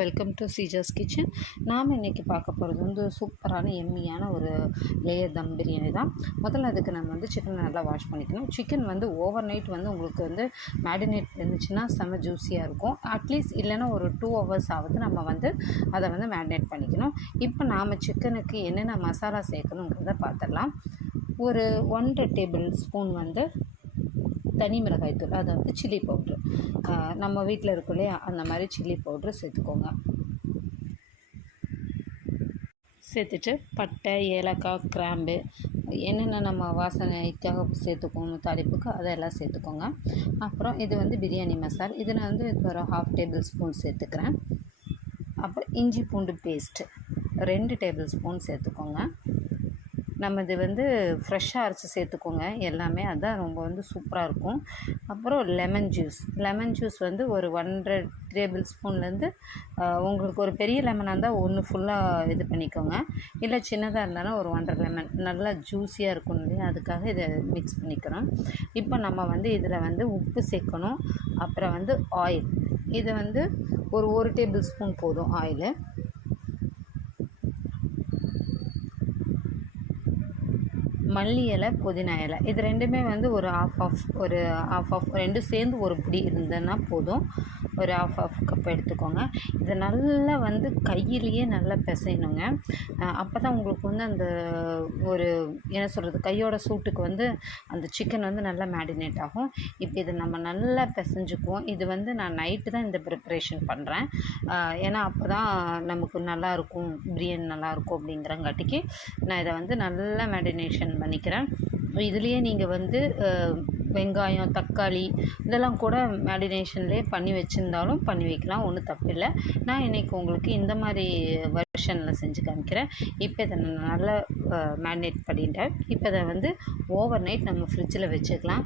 Welcome to seizures kitchen. நாம் இன்றைக்கி பார்க்க போகிறது வந்து சூப்பரான எம்மியான ஒரு லேயர் தம் பிரியாணி தான். முதல்ல அதுக்கு நம்ம வந்து சிக்கன் நல்லா வாஷ் பண்ணிக்கணும். சிக்கன் வந்து ஓவர் நைட் வந்து உங்களுக்கு வந்து மேரினேட் இருந்துச்சுன்னா செம்ம ஜூஸியாக இருக்கும். அட்லீஸ்ட் இல்லைன்னா ஒரு 2 hours ஆகுது நம்ம வந்து அதை வந்து மேரினேட் பண்ணிக்கணும். இப்போ நாம் சிக்கனுக்கு என்னென்ன மசாலா சேர்க்கணுங்கிறத பார்த்துடலாம். ஒரு 1.5 டேபிள் ஸ்பூன் வந்து தனி மிளகாய்த்தூள், அதாவது சில்லி பவுட்ரு, நம்ம வீட்டில் இருக்கும் இல்லையா அந்த மாதிரி சில்லி பவுட்ரு சேர்த்துக்கோங்க. சேர்த்துட்டு பட்டை, ஏலக்காய், கிராம்பு, என்னென்ன நம்ம வாசனைக்காக சேர்த்துக்கோங்க தாளிப்புக்கு அதெல்லாம் சேர்த்துக்கோங்க. அப்புறம் இது வந்து பிரியாணி மசாலா, இதில் வந்து ஒரு 1/2 டேபிள் ஸ்பூன் சேர்த்துக்கிறேன். அப்புறம் இஞ்சி பூண்டு பேஸ்ட்டு 2 டேபிள் ஸ்பூன் சேர்த்துக்கோங்க. நம்ம இது வந்து ஃப்ரெஷ்ஷாக அரைச்சி சேர்த்துக்கோங்க எல்லாமே, அதுதான் ரொம்ப வந்து சூப்பராக இருக்கும். அப்புறம் லெமன் ஜூஸ் வந்து ஒரு 1.5 டேபிள் ஸ்பூன்லேருந்து, உங்களுக்கு ஒரு பெரிய லெமனாக இருந்தால் ஒன்று ஃபுல்லாக இது பண்ணிக்கோங்க, இல்லை சின்னதாக இருந்தாலும் ஒரு 1.5 லெமன் நல்லா ஜூஸியாக இருக்கும் இல்லையா, அதுக்காக இதை மிக்ஸ் பண்ணிக்கிறோம். இப்போ நம்ம வந்து இதில் வந்து உப்பு சேர்க்கணும். அப்புறம் வந்து ஆயில், இதை வந்து ஒரு 1 டேபிள் ஸ்பூன் போதும் ஆயிலு. மல்லி இலை, புதினா இலை, இது ரெண்டுமே வந்து ஒரு ஆஃப் ரெண்டும் சேர்ந்து ஒரு பிடி இருந்ததுன்னா போதும். ஒரு ஆஃப் கப் எடுத்துக்கோங்க. இதை நல்லா வந்து கையிலேயே நல்லா பிசையணுங்க. அப்போ தான் உங்களுக்கு வந்து அந்த ஒரு என்ன சொல்கிறது, கையோட சூட்டுக்கு வந்து அந்த சிக்கன் வந்து நல்லா மேரினேட் ஆகும். இப்போ இதை நம்ம நல்லா பிசைஞ்சுக்குவோம். இது வந்து நான் நைட்டு தான் இந்த ப்ரிப்ரேஷன் பண்ணுறேன். ஏன்னா அப்போ தான் நமக்கு நல்லாயிருக்கும், பிரியாணி நல்லாயிருக்கும் அப்படிங்கிறங்காட்டிக்கு நான் இதை வந்து நல்லா மேரினேஷன் பண்ணிக்கிறேன். இதுலேயே நீங்கள் வந்து வெங்காயம், தக்காளி இதெல்லாம் கூட மேரினேஷன்லேயே பண்ணி வச்சுருந்தாலும் பண்ணி வைக்கலாம், ஒன்றும் தப்பில்லை. நான் இன்றைக்கி உங்களுக்கு இந்த மாதிரி வெர்ஷனில் செஞ்சு காமிக்கிறேன். இப்போ இதை நான் நல்லா மேரினேட் பண்ணிட்டேன். இப்போ இதை வந்து ஓவர் நைட் நம்ம ஃப்ரிட்ஜில் வச்சுக்கலாம்.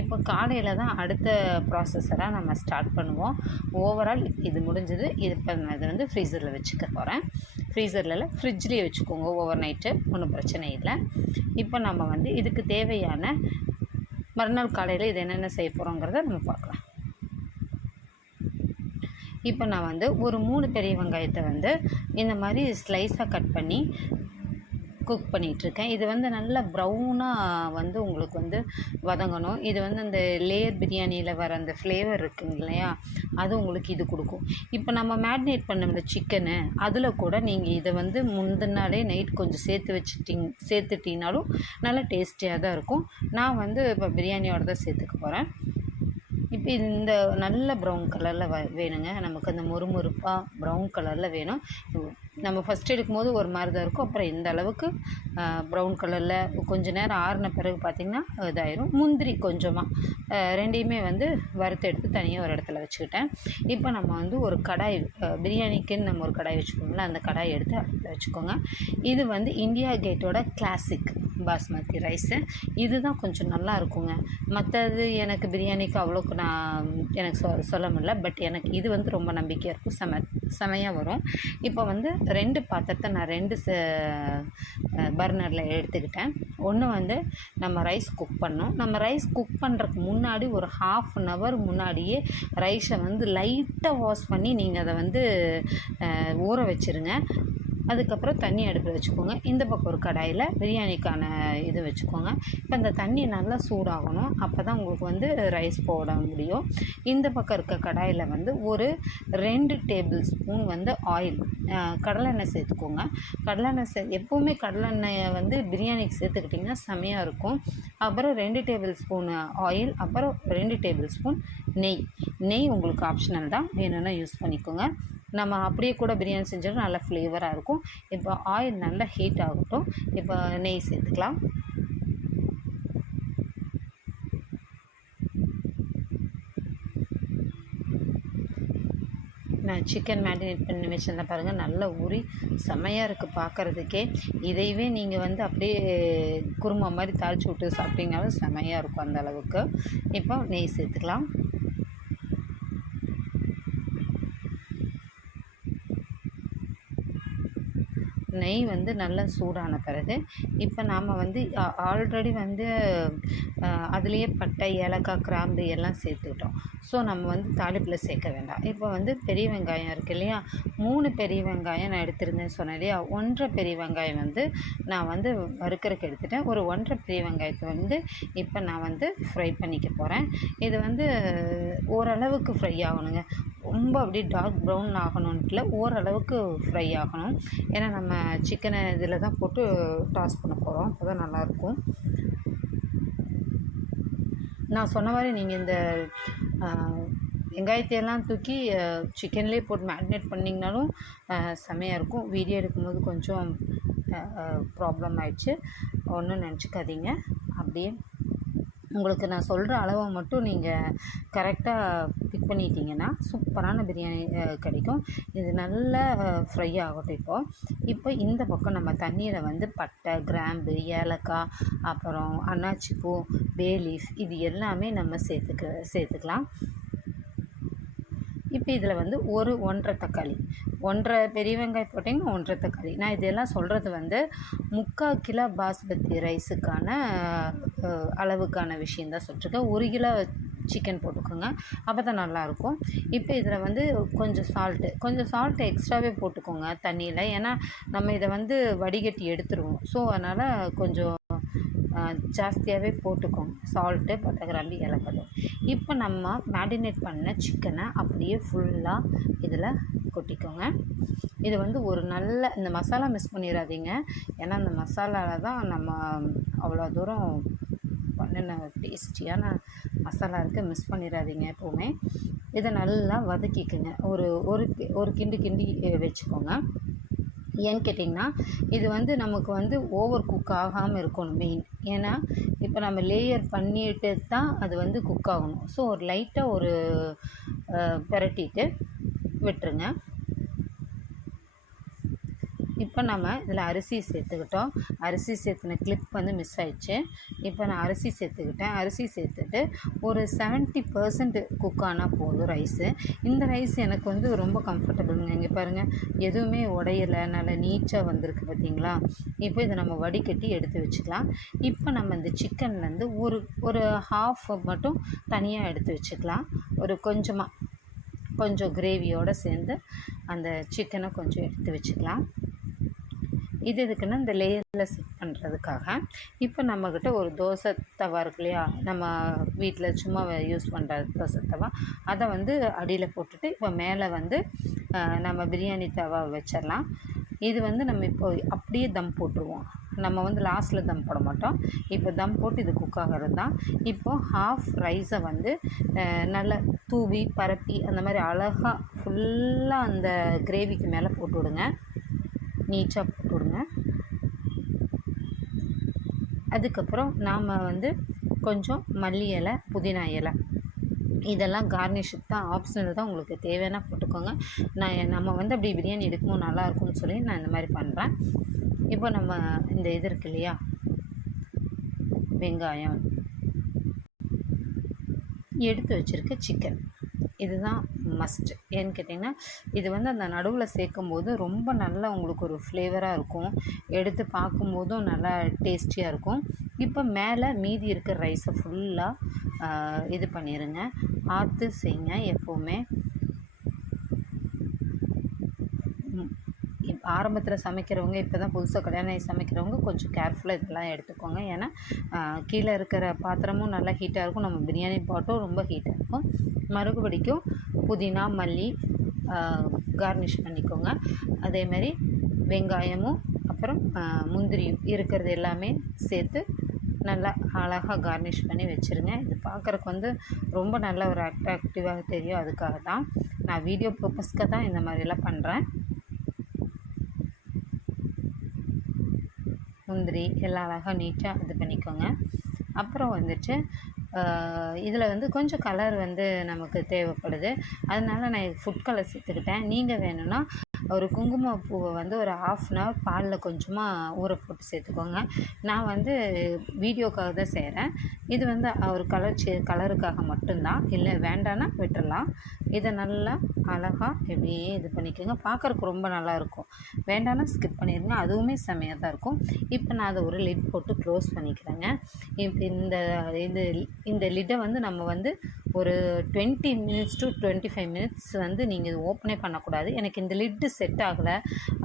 இப்போ காலையில் தான் அடுத்த ப்ராசஸராக நம்ம ஸ்டார்ட் பண்ணுவோம். ஓவரால் இது முடிஞ்சது. இப்போ நான் இதை வந்து ஃப்ரீசரில் வச்சுக்க போகிறேன். ஃப்ரீசரில் ஃப்ரிட்ஜ்லேயே வச்சுக்கோங்க ஓவர் நைட்டு, ஒன்றும் பிரச்சனை இல்லை. இப்போ நம்ம வந்து இதுக்கு தேவையான மறுநாள் காலையில் இது என்னென்ன செய்ய போகிறோங்கிறத நம்ம பார்க்கலாம். இப்போ நான் வந்து ஒரு 3 பெரிய வெங்காயத்தை வந்து இந்த மாதிரி ஸ்லைஸாக கட் பண்ணி குக் பண்ணிகிட்ருக்கேன். இது வந்து நல்லா ப்ரௌனாக வந்து உங்களுக்கு வந்து வதங்கணும். இது வந்து அந்த லேயர் பிரியாணியில் வர அந்த ஃப்ளேவர் இருக்குங்க இல்லையா, அது உங்களுக்கு இது கொடுக்கும். இப்போ நம்ம மேரினேட் பண்ண சிக்கனு அதில் கூட நீங்கள் இதை வந்து முந்தின நாளே நைட் கொஞ்சம் சேர்த்துட்டிங்கனாலும் நல்லா டேஸ்டியாக தான் இருக்கும். நான் வந்து இப்போ பிரியாணியோட தான் சேர்த்துக்க போகிறேன். இப்போ இந்த நல்ல ப்ரௌன் கலரில் வேணுங்க, நமக்கு அந்த மொறுமொறுப்பாக ப்ரௌன் கலரில் வேணும். நம்ம ஃபஸ்ட் எடுக்கும்போது ஒரு மாதிரி தான் இருக்கும், அப்புறம் இந்த அளவுக்கு ப்ரௌன் கலரில் கொஞ்சம் நேரம் ஆறின பிறகு பார்த்திங்கன்னா இதாயிரும். முந்திரி கொஞ்சமாக ரெண்டையுமே வந்து வறுத்து எடுத்து தனியாக ஒரு இடத்துல வச்சுக்கிட்டேன். இப்போ நம்ம வந்து ஒரு கடாய், பிரியாணிக்குன்னு நம்ம ஒரு கடாய் வச்சுக்கோங்களேன், அந்த கடாயை எடுத்து அடுப்பில் வச்சுக்கோங்க. இது வந்து இந்தியா கேட்டோட கிளாசிக் பாஸ்மதி ரைஸு, இதுதான் கொஞ்சம் நல்லா இருக்குங்க. மற்றது எனக்கு பிரியாணிக்கு அவ்வளோக்கு எனக்கு சொல்ல முடியல, பட் எனக்கு இது வந்து ரொம்ப நம்பிக்கையாக இருக்கும், செமையாக வரும். இப்போ வந்து 2 பாத்திரத்தை நான் 2 பர்னரில் எடுத்துக்கிட்டேன். ஒன்று வந்து நம்ம ரைஸ் குக் பண்ணோம். நம்ம ரைஸ் குக் பண்ணுறதுக்கு முன்னாடி ஒரு 1/2 hour முன்னாடியே ரைஸை வந்து லைட்டாக வாஷ் பண்ணி நீங்கள் அதை வந்து ஊற வச்சுருங்க. அதுக்கப்புறம் தண்ணி அடுப்பில் வச்சுக்கோங்க. இந்த பக்கம் ஒரு கடாயில் பிரியாணிக்கான இது வச்சுக்கோங்க. இப்போ இந்த தண்ணி நல்லா சூடாகணும், அப்போ தான் உங்களுக்கு வந்து ரைஸ் போட முடியும். இந்த பக்கம் இருக்க கடாயில் வந்து ஒரு 2 டேபிள் ஸ்பூன் வந்து ஆயில், கடலெண்ணெய் சேர்த்துக்கோங்க. எப்போவுமே கடலெண்ணெயை வந்து பிரியாணிக்கு சேர்த்துக்கிட்டிங்கன்னா செமையாக இருக்கும். அப்புறம் 2 டேபிள் ஸ்பூன் ஆயில், அப்புறம் 2 டேபிள் ஸ்பூன் நெய் உங்களுக்கு ஆப்ஷனல் தான், வேணும்னா யூஸ் பண்ணிக்கோங்க. நம்ம அப்படியே கூட பிரியாணி செஞ்சாலும் நல்லா ஃப்ளேவராக இருக்கும். இப்போ ஆயில் நல்லா ஹீட் ஆகட்டும். இப்போ நெய் சேர்த்துக்கலாம். நான் சிக்கன் மேரினேட் பண்ணி வச்சுருந்தேன் பாருங்கள், நல்லா ஊறி செம்மையாக இருக்குது பார்க்குறதுக்கே. இதையவே நீங்கள் வந்து அப்படியே குருமா மாதிரி தாளித்து விட்டு சாப்பிட்டிங்கனாலும் செம்மையாக இருக்கும் அந்த அளவுக்கு. இப்போ நெய் சேர்த்துக்கலாம். நெய் வந்து நல்லா சூடான பிறகு இப்போ நாம் வந்து ஆல்ரெடி வந்து அதுலேயே பட்டை, ஏலக்காய், கிராம்பு எல்லாம் சேர்த்துக்கிட்டோம். ஸோ நம்ம வந்து தாளிப்பில் சேர்க்க வேண்டாம். இப்போ வந்து பெரிய வெங்காயம் இருக்குது இல்லையா, 3 பெரிய வெங்காயம் நான் எடுத்திருந்தேன்னு சொன்னேன் இல்லையா, 1.5 பெரிய வெங்காயம் வந்து நான் வந்து வறுக்கறக்கு எடுத்துட்டேன். ஒரு 1.5 பெரிய வெங்காயத்தை வந்து இப்போ நான் வந்து ஃப்ரை பண்ணிக்க போகிறேன். இது வந்து ஓரளவுக்கு ஃப்ரை ஆகணுங்க. ரொம்ப அப்படியே டார்க் ப்ரௌன் ஆகணுன்ட்டுல, ஓரளவுக்கு ஃப்ரை ஆகணும். ஏன்னா நம்ம சிக்கனை இதில் தான் போட்டு டாஸ் பண்ண போகிறோம். அப்போ தான் நல்லாயிருக்கும். நான் சொன்ன மாதிரி நீங்கள் இந்த வெங்காயத்தையெல்லாம் தூக்கி சிக்கன்லேயே போட்டு மேரினேட் பண்ணிங்கனாலும் செமையாக இருக்கும். வீடியோ எடுக்கும்போது கொஞ்சம் ப்ராப்ளம் ஆயிடுச்சு, ஒன்றும் நினச்சிக்காதீங்க. அப்படியே உங்களுக்கு நான் சொல்கிற அளவை மட்டும் நீங்கள் கரெக்டாக பிக் பண்ணிட்டீங்கன்னா சூப்பரான பிரியாணி கிடைக்கும். இது நல்லா ஃப்ரை ஆகட்டும். இப்போ இந்த பக்கம் நம்ம தண்ணியில் வந்து பட்டை, கிராம்பு, ஏலக்காய், அப்புறம் அன்னாச்சி பூ, பே லீஃப் இது எல்லாமே நம்ம சேர்த்துக்கலாம். இப்போ இதில் வந்து 1.5 தக்காளி, 1.5 பெரிய வெங்காயம் போட்டிங்கன்னா 1.5 தக்காளி. நான் இதெல்லாம் சொல்கிறது வந்து 3/4 கிலோ பாஸ்மதி ரைஸுக்கான அளவுக்கான விஷயந்தான் சொல்லிட்டுருக்கேன். 1 கிலோ சிக்கன் போட்டுக்கோங்க, அப்போ தான் நல்லாயிருக்கும். இப்போ இதில் வந்து கொஞ்சம் சால்ட்டு எக்ஸ்ட்ராவே போட்டுக்கோங்க தண்ணியில். ஏன்னா நம்ம இதை வந்து வடிகட்டி எடுத்துருவோம். ஸோ அதனால் கொஞ்சம் ஜாஸ்தியாகவே போட்டுக்கோங்க சால்ட்டு, பட்டை, கிராம்பு, ஏலக்காய். இப்போ நம்ம மேரினேட் பண்ண சிக்கனை அப்படியே ஃபுல்லாக இதில் கொட்டிக்கோங்க. இது வந்து ஒரு நல்ல இந்த மசாலா மிஸ் பண்ணிடாதீங்க. ஏன்னா அந்த மசாலாவில் தான் நம்ம அவ்வளோ தூரம் பண்ணின டேஸ்டியான மசாலா இருக்குது. மிஸ் பண்ணிடாதீங்க எப்போவுமே. இதை நல்லா வதக்கிக்குங்க. ஒரு கிண்டி வச்சுக்கோங்க. ஏன்னு கேட்டிங்கன்னா இது வந்து நமக்கு வந்து ஓவர் குக் ஆகாமல் இருக்கணும் மெயின். ஏன்னா இப்போ நம்ம லேயர் பண்ணிட்டு தான் அது வந்து குக் ஆகணும். ஸோ ஒரு லைட்டாக ஒரு பெரட்டிட்டு விட்டுருங்க. இப்போ நம்ம இதில் அரிசி சேர்த்துக்கிட்டோம். அரிசி சேர்த்துன கிளிப் வந்து மிஸ் ஆயிடுச்சு. இப்போ நான் அரிசி சேர்த்துக்கிட்டேன். அரிசி சேர்த்துட்டு ஒரு 70% குக் ஆனால் போதும் ரைஸு. இந்த ரைஸ் எனக்கு வந்து ரொம்ப கம்ஃபர்டபுளுங்க. இங்கே பாருங்கள், எதுவுமே உடையலை, நல்லா நீட்டாக வந்திருக்கு பார்த்தீங்களா. இப்போ இதை நம்ம வடிகட்டி எடுத்து வச்சுக்கலாம். இப்போ நம்ம இந்த சிக்கன்லேருந்து ஒரு ஹாஃப் மட்டும் தனியாக எடுத்து வச்சுக்கலாம். கொஞ்சம் கிரேவியோடு சேர்ந்து அந்த சிக்கனை கொஞ்சம் எடுத்து வச்சுக்கலாம். இது எதுக்குன்னா இந்த லேயரில் செட் பண்ணுறதுக்காக. இப்போ நம்மக்கிட்ட ஒரு தோசை தவா இருக்கு இல்லையா, நம்ம வீட்டில் சும்மா யூஸ் பண்ணுற தோசை தவா, அதை வந்து அடியில் போட்டுட்டு இப்போ மேலே வந்து நம்ம பிரியாணி தவா வச்சிடலாம். இது வந்து நம்ம இப்போ அப்படியே தம் போட்டுருவோம். நம்ம வந்து லாஸ்ட்டில் தம் போட மாட்டோம். இப்போ தம் போட்டு இது குக் ஆகிறது தான். இப்போது ஹாஃப் ரைஸை வந்து நல்லா தூவி பரப்பி அந்த மாதிரி அழகாக ஃபுல்லாக அந்த கிரேவிக்கு மேலே போட்டு விடுங்க. நீட்டாக போட்டு விடுங்க. அதுக்கப்புறம் நாம் வந்து கொஞ்சம் மல்லி இலை, புதினா இலை இதெல்லாம் கார்னிஷுக்கு தான், ஆப்ஷனல் தான். உங்களுக்கு தேவைன்னா போட்டுக்கோங்க. நம்ம வந்து அப்படி பிரியாணி எடுக்கும்போது நல்லாயிருக்கும்னு சொல்லி நான் இந்த மாதிரி பண்ணுறேன். இப்போ நம்ம இந்த இது இருக்கு இல்லையா, வெங்காயம், எடுத்து வச்சுருக்க சிக்கன், இதுதான் மஸ்ட்டு. ஏன்னு கேட்டிங்கன்னா இது வந்து அந்த நடுவில் சேர்க்கும்போது ரொம்ப நல்லா உங்களுக்கு ஒரு ஃப்ளேவராக இருக்கும். எடுத்து பார்க்கும்போதும் நல்லா டேஸ்டியாக இருக்கும். இப்போ மேலே மீதி இருக்கிற ரைஸை ஃபுல்லாக இது பண்ணிடுங்க. ஆற்று செய்யுங்க எப்போவுமே. ஆரம்பத்தில் சமைக்கிறவங்க, இப்போ தான் புதுசாக கல்யாணம் ஆகி சமைக்கிறவங்க கொஞ்சம் கேர்ஃபுல்லாக இதெல்லாம் எடுத்துக்கோங்க. ஏன்னா கீழே இருக்கிற பாத்திரமும் நல்லா ஹீட்டாக இருக்கும், நம்ம பிரியாணி பாட்டும் ரொம்ப ஹீட்டாக இருக்கும். மறுபடிக்கும் புதினா, மல்லி கார்னிஷ் பண்ணிக்கோங்க. அதேமாதிரி வெங்காயமும் அப்புறம் முந்திரியும் இருக்கிறது எல்லாமே சேர்த்து நல்லா அழகாக கார்னிஷ் பண்ணி வச்சுருங்க. இது பார்க்குறக்கு வந்து ரொம்ப நல்ல ஒரு அட்ராக்டிவாக தெரியும். அதுக்காக தான் நான் வீடியோ பர்பஸ்க்காக தான் இந்த மாதிரிலாம் பண்ணுறேன். முந்திரி எல்லாம் அழகாக நீட்டாக இது பண்ணிக்கோங்க. அப்புறம் வந்துட்டு இதில் வந்து கொஞ்சம் கலர் வந்து நமக்கு தேவைப்படுது, அதனால் நான் ஃபுட் கலர் சேர்த்துக்கிட்டேன். நீங்கள் வேணும்னா ஒரு குங்குமப்பூவை வந்து ஒரு 1/2 அன் ஹவர் பாலில் கொஞ்சமாக ஊற போட்டு சேர்த்துக்கோங்க. நான் வந்து வீடியோக்காக தான் செய்கிறேன். இது வந்து ஒரு கலருக்காக மட்டும்தான். இல்லை வேண்டான்னா விட்டுறலாம். இதை நல்லா அழகாக இப்படியே இது பண்ணிக்கோங்க. பார்க்குறக்கு ரொம்ப நல்லாயிருக்கும். வேண்டான்னா ஸ்கிப் பண்ணிடுங்க. அதுவுமே செம்மையாக தான் இருக்கும். இப்போ நான் அதை ஒரு லிட் போட்டு க்ளோஸ் பண்ணிக்கிறேங்க. இப்போ இந்த லிட்டை வந்து நம்ம வந்து ஒரு 20 மினிட்ஸ் டு 25 மினிட்ஸ் வந்து நீங்கள் இது ஓப்பனே பண்ணக்கூடாது. எனக்கு இந்த லிட்டு செட் ஆகலை,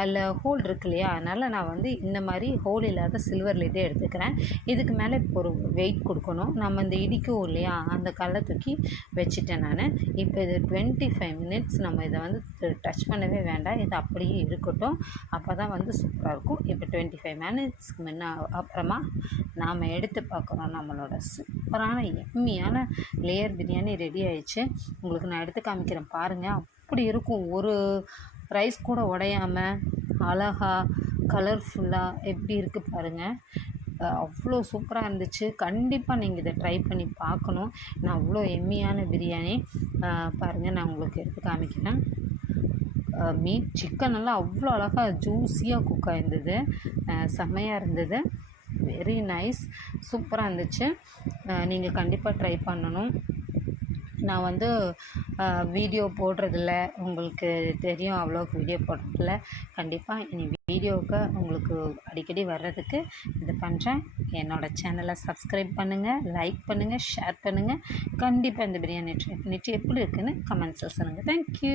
அதில் ஹோல் இருக்கு இல்லையா, அதனால் நான் வந்து இந்த மாதிரி ஹோல் இல்லாத சில்வர் லிட்டே எடுத்துக்கிறேன். இதுக்கு மேலே இப்போ ஒரு வெயிட் கொடுக்கணும். நம்ம இந்த இடிக்கும் இல்லையா, அந்த கல்லை தூக்கி வச்சுட்டேன் நான். இப்போ இது 25 மினிட்ஸ் நம்ம இதை வந்து டச் பண்ணவே வேண்டாம். இது அப்படியே இருக்கட்டும். அப்போ தான் வந்து சூப்பராக இருக்கும். இப்போ 25 மினிட்ஸ்க்கு அப்புறமா நாம் எடுத்து பார்க்குறோம். நம்மளோட சூப்பரான எம்மியான லேயர் பிரியாணி ரெடி ஆயிடுச்சு. உங்களுக்கு நான் எடுத்து காமிக்கிறேன் பாருங்கள். அப்படி இருக்கும். ஒரு ரைஸ் கூட உடையாமல் அழகாக கலர்ஃபுல்லாக எப்படி இருக்குது பாருங்கள். அவ்வளோ சூப்பராக இருந்துச்சு. கண்டிப்பாக நீங்கள் இதை ட்ரை பண்ணி பார்க்கணும். நான் அவ்வளோ எம்மியான பிரியாணி பாருங்கள். நான் உங்களுக்கு எடுத்து காமிக்கிறேன். சிக்கன் எல்லாம் அவ்வளோ அழகாக ஜூஸியாக குக் ஆகிருந்தது. செம்மையாக இருந்தது. Very nice. சூப்பராக இருந்துச்சு. நீங்கள் கண்டிப்பாக ட்ரை பண்ணணும். நான் வந்து வீடியோ போடுறதில்ல, உங்களுக்கு தெரியும், அவ்வளோக்கு வீடியோ போடுறதில்ல. கண்டிப்பாக இனி வீடியோவுக்கு உங்களுக்கு அடிக்கடி வர்றதுக்கு இது பண்ணுறேன். என்னோடய சேனலை சப்ஸ்கிரைப் பண்ணுங்கள், லைக் பண்ணுங்கள், ஷேர் பண்ணுங்கள். கண்டிப்பாக இந்த பிரியாணி ட்ரை பண்ணிவிட்டு எப்படி இருக்குன்னு கமெண்ட்ஸில் சொல்லுங்கள். தேங்க்யூ.